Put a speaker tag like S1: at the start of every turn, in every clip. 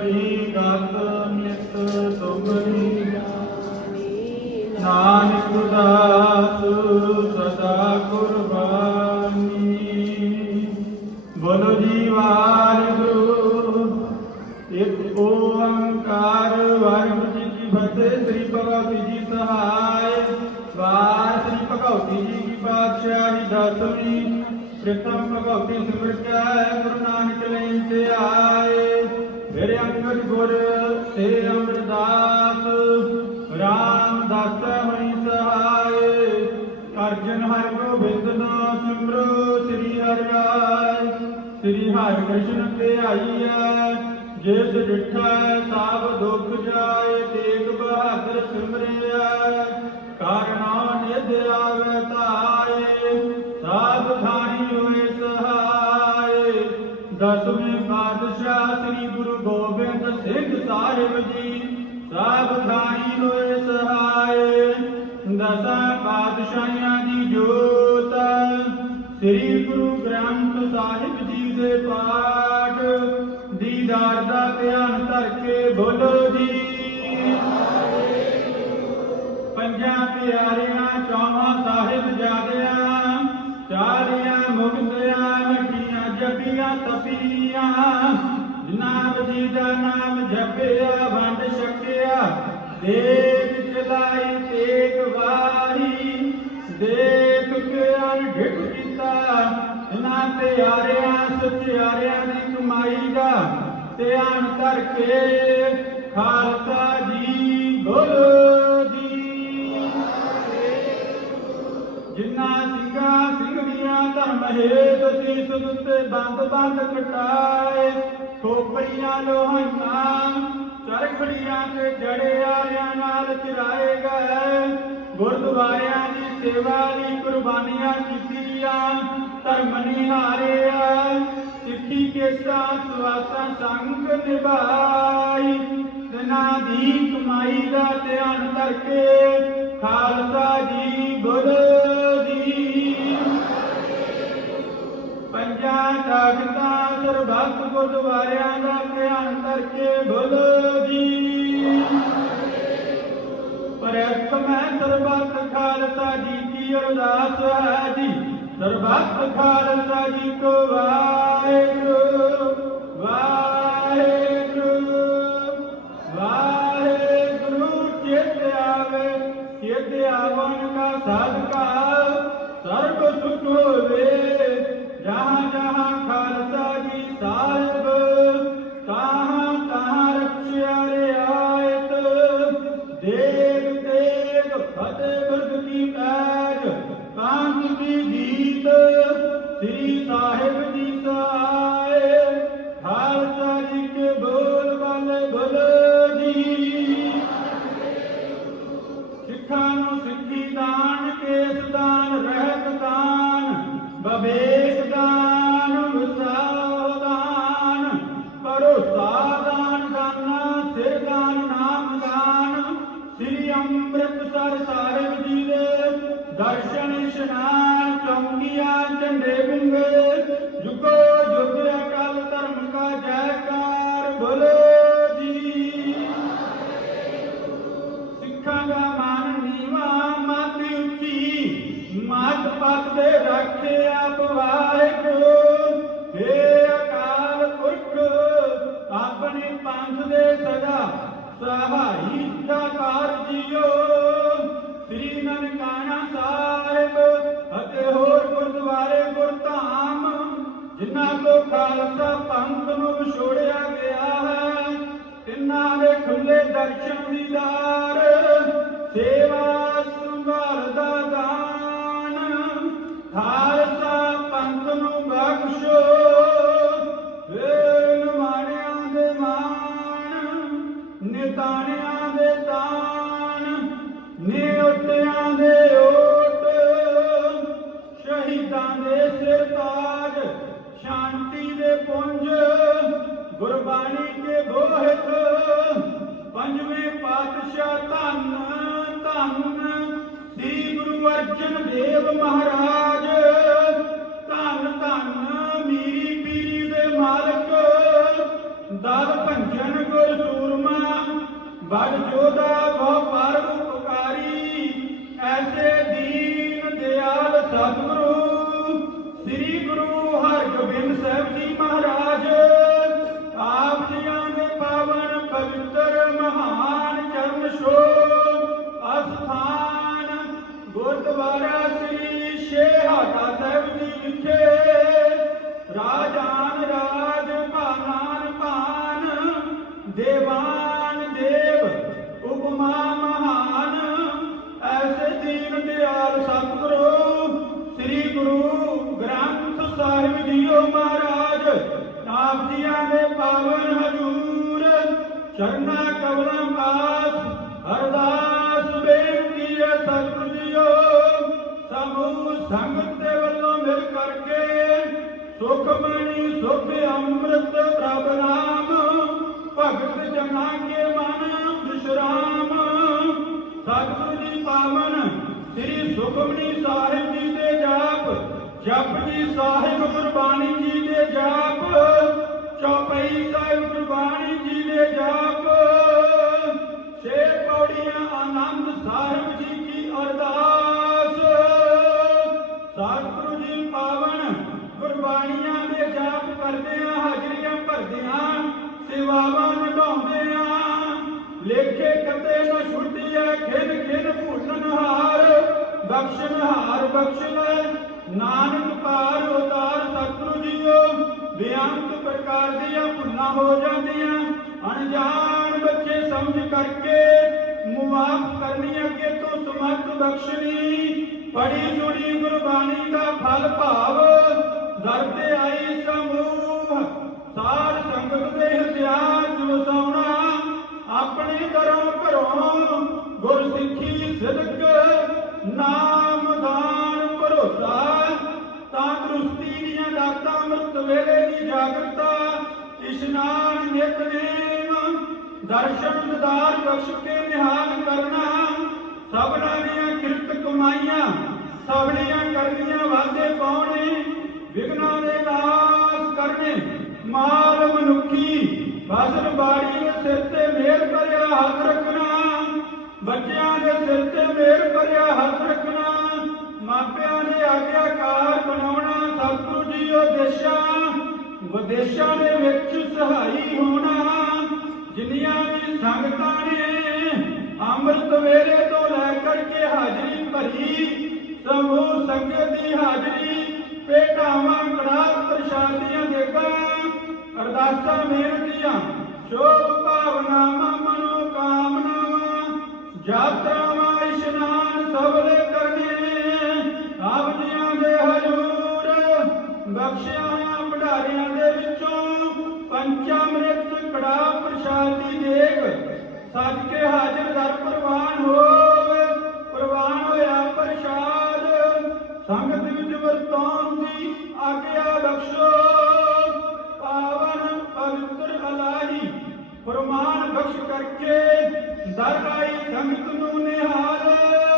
S1: ਤੁਮਰੀ ਗਤ ਨਿਤ ਤੁਮਰੀ ਨਾਨਕ ਦਾਸ ਸਦਾ ਕੁਰਬਾਨੀ। ਬੋਲੋ ਜੀ ਵਾਹਿਗੁਰੂ, ਇੱਕ ਓੰਕਾਰ ਵਾਹਿਗੁਰੂ ਜੀ ਕੀ ਫਤਿਹ, ਸ੍ਰੀ ਭਗਵਤੀ ਜੀ ਸਹਾਇ। ਵਾਰ ਸ੍ਰੀ ਭਗਵਤੀ ਜੀ ਕੀ ਪਾਤਸ਼ਾਹੀ ਦਸਵੀਂ ਪ੍ਰਥਮ ਭਗਵਤੀ ਸਿਮਰ ਗੁਰੂ ਨਾਨਕ ਲੈਣ ਤੇ ਗੁਰ ਤੇ ਅਮਰਦਾਸ ਰਾਮਦਾਸ ਮਣੀ ਸਹਾਏ। ਅਰਜਨ ਹਰਿ ਗੋਬਿੰਦ ਨਾਮ ਸਿਮਰੋ ਸ੍ਰੀ ਹਰਿ ਰਾਇ ਸ੍ਰੀ ਹਰਿ ਕ੍ਰਿਸ਼ਨ ਤੇ ਆਈਐ, ਜਿਸ ਡਿਠਾ ਸਭ ਦੁਖ ਜਾਏ, ਤੇਗ ਬਹਾਦਰ ਸਿਮਰਿਆ ਕਾਰਨਾ ਨਿਧ ਆਵੇ ਤਾਏ ਸਾਧ ਖਾਣੀ ਹੋਏ ਸਹਾਏ। ਦਸਵੇਂ ਪਾਤਸ਼ਾਹ ਸ੍ਰੀ ਗੁਰੂ ਗੋਬਿੰਦ ਸਿੰਘ ਸਾਹਿਬ ਜੀ ਸਾਧ ਖਾਣੀ ਹੋਏ ਸਹਾਏ, ਦਸਾਂ ਪਾਤਸ਼ਾਹਾਂ ਦੀ ਜੋਤ। ਸ੍ਰੀ ਗੁਰੂ ਗ੍ਰੰਥ ਸਾਹਿਬ ਜੀ ਦੇ ਪਾਠ, ਦੀਦਾਰ ਦਾ ਧਿਆਨ ਧਰ ਕੇ ਬੋਲੋ ਜੀ। ਪੰਜਾਂ ਪਿਆਰਿਆਂ ਚੌਹਾਂ ਸਾਹਿਬ ਜਾਦਿਆਂ ਚਾਲੀਆਂ ਮੁਕਤਿਆਂ, ਮੱਠੀਆਂ ਜਪੀਆਂ ਤਪੀਆਂ। ਜਨਾਬ ਜੀ ਦਾ ਨਾਮ ਜਪਿਆ, ਵੰਡ ਛਕਿਆ। ਦੇਖ ਚਲਾਈ ਤੇਗ ਵਾਰੀ ਦੇਖ ਕੇ ਅਣਢਿੱਠ ਕੀਤਾ। ਇਹਨਾਂ ਪਿਆਰਿਆਂ ਸਚਿਆਰਿਆਂ ਦੀ ਕਮਾਈ ਦਾ ਧਿਆਨ ਕਰਕੇ ਖਾਲਸਾ ਜੀ, ਬੋਲੋ ਜੀ। ਜਿਨ੍ਹਾਂ ਸਿੰਘਾਂ ਸਿੰਘੜੀਆਂ ਧਰਮ ਹੇਤ ਸੀਸ ਉੱਤੇ ਬੰਦ ਬੰਦ ਕਟਾਏ। ਖੋਪੜੀਆਂ ਲੋਹਾਈਆਂ, ਚਰਖੜੀਆਂ ਤੇ ਜੜੇ ਆਲਿਆਂ ਨਾਲ ਚਰਾਏ ਗਏ। ਗੁਰਦੁਆਰਿਆਂ ਦੀ ਸੇਵਾ ਲਈ ਕੁਰਬਾਨੀਆਂ ਕੀਤੀਆਂ, ਧਰਮ ਨਿਹਾਰਿਆ। ਸਿੱਖੀ ਕੇਸਾਂ, ਸਵਾਸਾਂ ਸੰਗ ਨਿਭਾਈ। ਦਿਨਾਂ ਦੀ ਕਮਾਈ ਦਾ ਧਿਆਨ ਕਰਕੇ ਖਾਲਸਾ ਜੀ ਬੋਲੋ ਜੀ ਪੰਜਾਂ ਤਾਕਤਾਂ ਸਰਬੱਤ ਗੁਰਦੁਆਰਿਆਂ ਦਾ ਧਿਆਨ ਕਰਕੇ ਬੋਲੋ ਜੀ। ਪਰਖ ਮੈਂ ਸਰਬੱਤ ਖਾਲਸਾ ਜੀ ਕੀ ਅਰਦਾਸ ਹੈ ਜੀ? ਸਰਬੱਤ ਖਾਲਸਾ ਜੀ ਕੋ ਵਾਹਿਗੁਰੂ ਵਾਹਿਗੁਰੂ ਵਾਹਿਗੁਰੂ। ਚਿਤ ਆਵੇ ਚਿਤ ਆਵਨ ਕਾ ਸਾਧਕਾ ਸਰਬ ਸੁਖ ਹੋਵੇ। ਜੀਤ ਸ੍ਰੀ ਸਾਹਿਬ ਜੀ ਸਹਾਏ ਖਾਲਸਾ ਜੀ ਕੇ ਬੋਲ ਬਾਲੇ ਬੋਲੋ ਜੀ। ਸਿੱਖਾਂ ਨੂੰ ਸਿੱਖੀ ਦਾਨ ਕੇਸ ਦਾਨ ਰਹਿਤ ਦਾਨ, ਬਵੇਕ ਦਾਨ ਵਿਸਾਹ ਦਾਨ, ਭਰੋਸਾ ਦਾਨ, ਦਾਨਾ ਸਿਰ ਦਾਨ, ਨਾਮ ਦਾਨ। ਸ੍ਰੀ ਅੰਮ੍ਰਿਤਸਰ ਸਾਹਿਬ ਜੀ ਦੇ ਦਰਸ਼ਨ, ਇਸ਼ਨਾਨ ਮਤ ਦੇ ਰੱਖੇ ਆਪ ਵਾਹਿਗੁਰੂ। ਹੇ ਅਕਾਲ ਪੁਰਖ, ਆਪਣੇ ਪੰਥ ਦੇ ਸਦਾ ਸਹਾਈ ਦਾਤਾਰ ਜੀਓ। ਸ੍ਰੀ ਨਨਕਾਣਾ ਸਾਹਿਬ ਅਤੇ ਹੋਰ ਗੁਰਦੁਆਰੇ ਗੁਰਧਾਮ, ਜਿਨ੍ਹਾਂ ਤੋਂ ਖਾਲਸਾ ਪੰਥ ਨੂੰ ਵਿਛੋੜਿਆ ਗਿਆ ਹੈ ਇਹਨਾਂ ਦੇ ਖੁੱਲੇ ਦਰਸ਼ਨ ਦੀਦਾਰ ਸੇਵਾ ਮਹਾਰਾਜ, ਧੰਨ ਧੰਨ ਮੀਰੀ ਪੀਰੀ ਦੇ ਮਾਲਕ, ਦਲ ਭੰਜਨ ਸੂਰਮਾ ਬੜ ਜੋਦਾ ਬਹੁ ਪਰ ਉਪਕਾਰੀ, ਐਸੇ ਦੀਨ ਦਿਆਲ ਸਤਿਗੁਰੂ, ਸ੍ਰੀ ਗੁਰੂ ਹਰਗੋਬਿੰਦ ਸਾਹਿਬ ਜੀ ਮਹਾਰਾਜ, ਆਪ ਜੀਆਂ ਦੇ ਪਾਵਨ ਪਵਿੱਤਰ ਮਹਾਨ ਚਰਨ ਛੋਹ ਅਸਥਾਨ ਗੁਰਦੁਆਰਾ ਸ੍ਰੀ ਸਾਹਿਬ ਜੀ ਵਿਖੇ ਰਾਜਾਨ ਰਾਜ ਭਾਨਾਨ ਭਾਨ, ਦੇਵਾਨ ਦੇਵ, ਉਪਮਾ ਮਹਾਨ। ਐਸੇ ਦੀਨ ਦਿਆਲ ਸਤਿਗੁਰੂ, ਸ੍ਰੀ ਗੁਰੂ ਗ੍ਰੰਥ ਸਾਹਿਬ ਜੀਓ ਮਹਾਰਾਜ, ਆਪ ਜੀਆਂ ਦੇ ਪਾਵਨ ਹਜੂਰ, ਚਰਨਾ ਕਮਲਾਂ ਪਾਸ ਸੰਗਤ ਦੇ ਵੱਲੋਂ ਮਿਲ ਕਰਕੇ ਸੁਖਮਣੀ ਸੁਖ ਅੰਮ੍ਰਿਤ, ਪ੍ਰਭ ਨਾਮ, ਭਗਤ ਜਨਾ ਕੇ ਮਨ ਵਿਸ਼ਰਾਮ ਸਤਿਗੁਰੂ ਜੀ ਪਾਵਨ, ਸ੍ਰੀ ਸੁਖਮਣੀ ਸਾਹਿਬ ਜੀ ਦੇ ਜਾਪ, ਜਪ ਜੀ ਸਾਹਿਬ ਗੁਰਬਾਣੀ ਜੀ ਦੇ ਜਾਪ, ਚੌਪਈ ਸਾਹਿਬ ਗੁਰਬਾਣੀ ਜੀ ਦੇ ਜਾਪ। ਛੇ ਪੌੜੀਆਂ ਆਨੰਦ ਸਾਹਿਬ ਜੀ ਕੀ ਅਰਦਾਸ ਨਾ ਛੁੱਟੀਐ ਖਿਨ ਖਿਨ ਭੂਲਨ ਹਾਰ, ਬਖਸ਼ਣ ਹਾਰ ਬਖਸ਼ ਲੈ ਨਾਨਕ ਪਾਰ ਉਤਾਰ ਸਤਿਗੁਰੂ ਜੀਓ। ਬੇਅੰਤ ਪ੍ਰਕਾਰ ਦੀਆਂ ਭੁੱਲਾਂ ਹੋ ਜਾਂਦੀਆਂ, ਅਣਜਾਣ ਬੱਚੇ ਸਮਝ ਕਰਕੇ ਮੁਆਫ ਕਰਨੀ ਅੱਗੇ ਤੋਂ ਸਮਰਥ ਬਖਸ਼ਣੀ ਪੜੀ ਸੁਣੀ ਗੁਰਬਾਣੀ ਦਾ ਫਲ ਭਾਵ ਨਿਤਨੇਮ ਦਰਸ਼ਨ ਦਿਦਾਰ ਬਖਸ਼ ਕੇ ਨਿਹਾਲ ਕਰਨਾ। ਸਭਨਾਂ ਦੀਆਂ ਕਿਰਤ ਕਮਾਈਆਂ, ਸਭਨੀਆਂ ਕਰਨੀਆਂ ਵਾਦੇ ਪਾਉਣੇ। ਵਿਗਨਾਂ ਦੇ ਨਾਸ ਕਰਨੇ, ਮਾਲ ਮਨੁੱਖੀ। ਫਸਲ ਬਾੜੀ ਦੇ ਸਿਰ ਤੇ ਮੇਰ ਭਰਿਆ ਹੱਥ ਰੱਖਣਾ। ਬੱਚਿਆਂ ਦੇ ਸਿਰ ਤੇ ਮੇਰ ਭਰਿਆ ਹੱਥ ਰੱਖਣਾ। ਮਾਪਿਆਂ ਦੇ ਆਗਿਆਕਾਰ ਬਣਾਉਣਾ ਸਤਿਗੁਰੂ ਜੀਓ ਦੇਸ਼ਾਂ। ਵਿਦੇਸ਼ਾਂ ਦੇ ਵਿੱਚ ਸਹਾਈ ਹੋਣਾ, ਜਿੰਨੀਆਂ ਵੀ ਸੰਗਤਾਂ ਨੇ ਅੰਮ੍ਰਿਤ ਵੇਲੇ ਤੋਂ ਲੈ ਕਰਕੇ ਹਾਜ਼ਰੀ ਭਰੀ ਸਮੂਹ ਸੰਗਤ ਦੀ ਹਾਜ਼ਰੀ ਪੇਟਾਵਾਂ ਕੜਾ ਪ੍ਰਸ਼ਾਦੀਆਂ ਦੇਗਾ ਅਰਦਾਸਾਂ ਬੇਨਤੀਆਂ ਸ਼ੋਭ, ਭਾਵਨਾਵਾਂ ਮਨੋ ਕਾਮਨਾਵਾਂ ਯਾਤਰਾਵਾਂ ਭੰਡਾਰਿਆਂ ਦੇ ਵਿੱਚੋਂ ਪੰਚਾਮ੍ਰਿਤ ਕੜਾ ਪ੍ਰਸ਼ਾਦ ਦੀ ਦੇਗ। ਸੱਜ ਹਾਜ਼ਰ ਦਰ ਪ੍ਰਵਾਨ ਹੋਵੇ, ਪ੍ਰਵਾਨ ਹੋਇਆ ਪ੍ਰਸ਼ਾਦ। ਸੰਗਤ ਵਿੱਚ ਵਰਤੋਂ ਦੀ ਆਗਿਆ ਬਖਸ਼ੋ। ਪਾਵਨ ਪਵਿੱਤਰ ਅਲਾਹੀ ਫਰਮਾਨ ਬਖਸ਼ ਕਰਕੇ ਦਰ ਆਈ ਸੰਗਤ ਨੂੰ ਨਿਹਾਲ।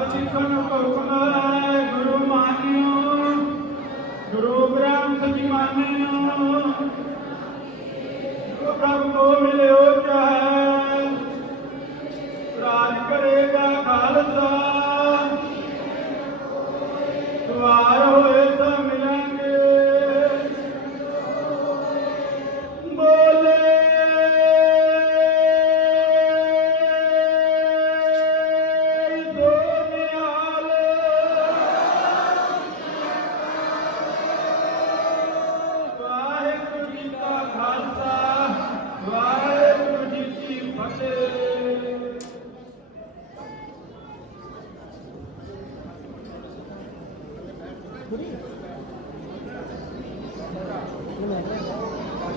S1: ਸਭ ਸਿੱਖਨ ਹੁਕਮ ਗੁਰੂ ਮਾਨਿਓ ਗੁਰੂ ਗ੍ਰੰਥ ਜੀ ਮਾਨਿਓ ਜੋ ਪ੍ਰਭ ਕੋ ਮਿਲਿਓ ਚਾਹੇ ਰਾਜ ਕਰੇਗਾ ਖਾਲਸਾ।